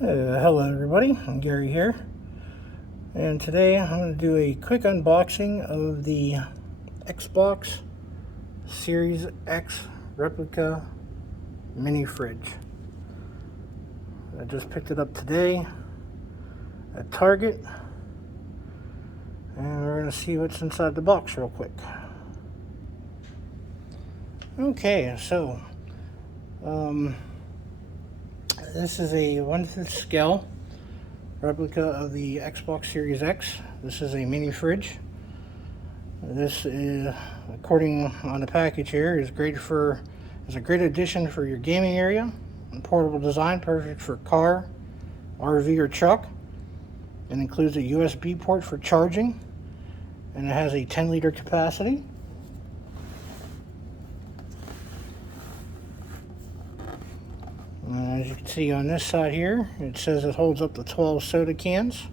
Hello everybody, I'm Gary here, and today I'm going to do a quick unboxing of the Xbox Series X replica mini fridge. I just picked it up today at Target, and we're going to see what's inside the box real quick. Okay, so this is a 1/5 scale replica of the Xbox Series X. This is a mini fridge. This is, according on the package here, is a great addition for your gaming area. Portable design, perfect for car, RV, or truck. It includes a USB port for charging, and it has a 10-liter capacity. As you can see on this side here, it says it holds up to 12 soda cans,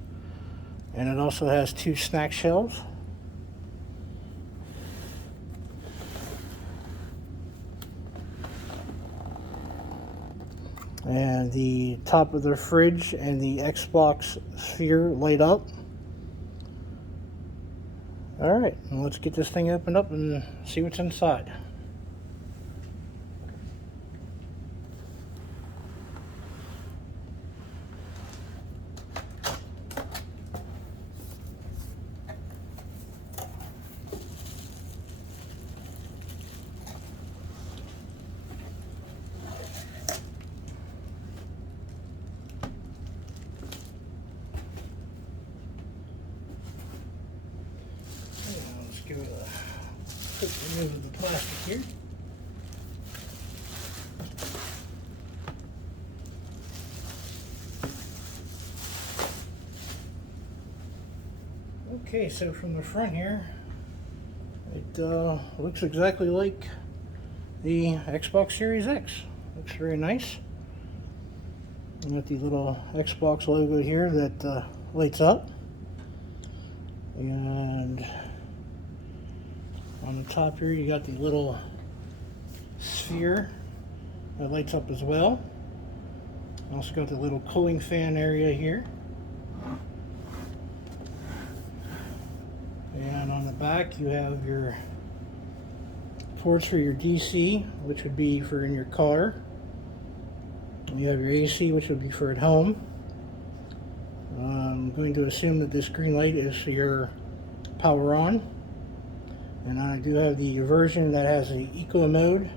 and it also has 2 snack shelves. And the top of the fridge and the Xbox sphere light up. Alright, let's get this thing opened up and see what's inside. Give it a quick remove of the plastic here. Okay, so from the front here, it looks exactly like the Xbox Series X. Looks very nice. And with the little Xbox logo here that lights up. And on the top here, you got the little sphere that lights up as well. Also got the little cooling fan area here. And on the back, you have your ports for your DC, which would be for in your car. You have your AC, which would be for at home. I'm going to assume that this green light is for your power on. And I do have the version that has the eco mode,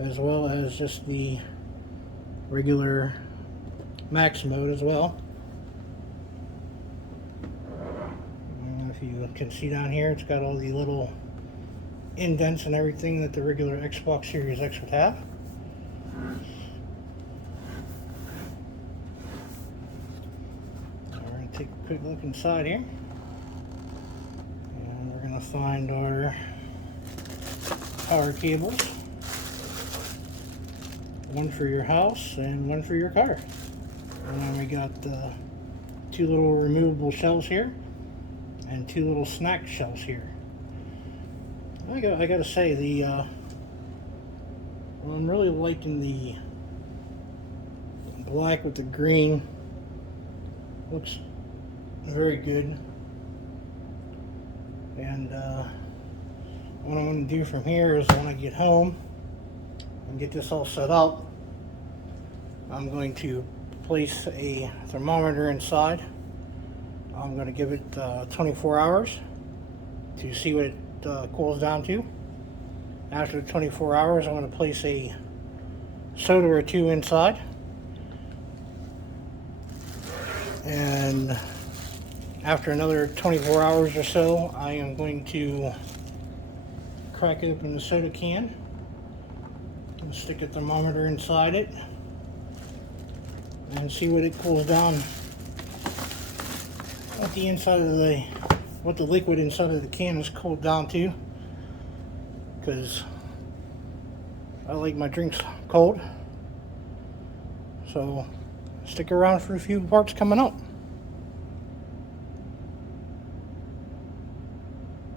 as well as just the regular max mode as well. And if you can see down here, it's got all the little indents and everything that the regular Xbox Series X would have. So we're going to take a quick look inside here. We're going to find our power cables, one for your house and one for your car. And then we got 2 little removable shelves here and 2 little snack shelves here. I gotta say, well, I'm really liking the black with the green. Looks very good. And what I'm going to do from here is when I get home and get this all set up, I'm going to place a thermometer inside. I'm going to give it 24 hours to see what it cools down to. After the 24 hours, I'm going to place a soda or 2 inside. And after another 24 hours or so, I am going to crack open the soda can and stick a thermometer inside it and see what it cools down, what the liquid inside of the can is cooled down to, because I like my drinks cold. So stick around for a few parts coming up.